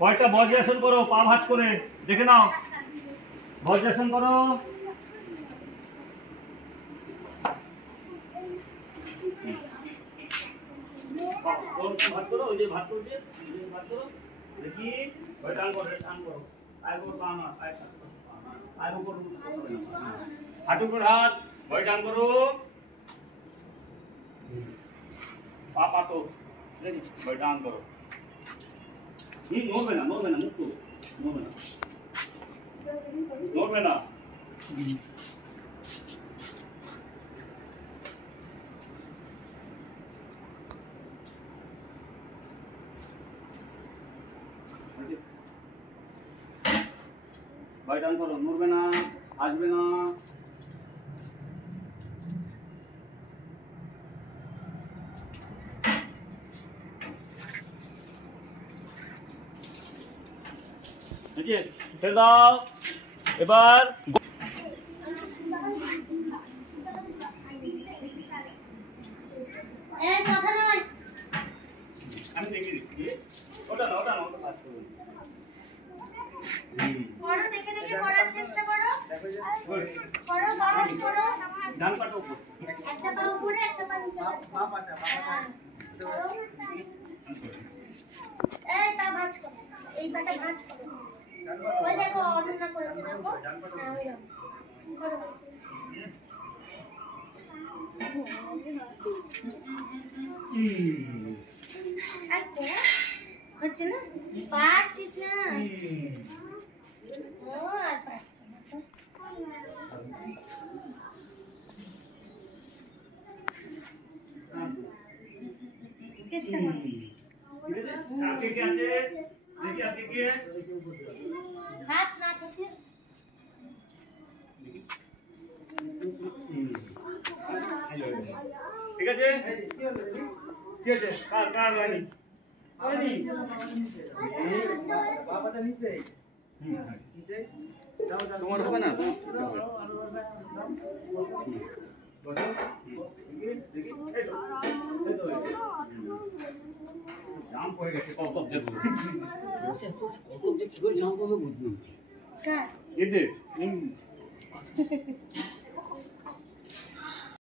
কয়টা বজ্রাসন করো, পা ভাঁজ করে দেখে নাও। বজ্রাসন করো। ভাঁজ করো, ওই যে ভাঁজ করো, ভাঁজ করো দেখি। ওই টান করো, টান করো। আয় করো, পা না, আয় উপর, হাঁটু করে হাত, ওই টান করো। পা পাতো দেখি, ওই টান করো। নড়বে না, নড়বে না, মুক্ত নড়বে না, নড়বে না। টান করো, নড়বে না, আসবে না। ছেড়ে দাও। এবার আমি দেখে দিচ্ছি। ওটা না, ওটা না, ওটা কাজ করুন। করো, দেখে দেখে করার চেষ্টা করো। করো, বাস করো। ডান পাটা উপর, একটা পা উপরে, একটা পা নিচে। পা পাটা, পা পাটা। এই পা ভাঁজ করো, এই পাটা ভাঁজ করো। ওই দেখো অনন্যা করেছে, দেখো। হ্যাঁ, ওইরকম করো। আচ্ছা হচ্ছে না, পারছিস না। ও আর পারছি না। চেষ্টা করো। আগে কি আছে দেখি, আগে কি হাত না থেকে ঠিক আছে। কি আছে, কার কার লাইনি লাইনি বাবাটা নিচে নিচে তোমার হবে না। জাম্প হয়ে গেছে, কত যে কত যে কি করে জাম্প হবে বুঝলাম। কার এতে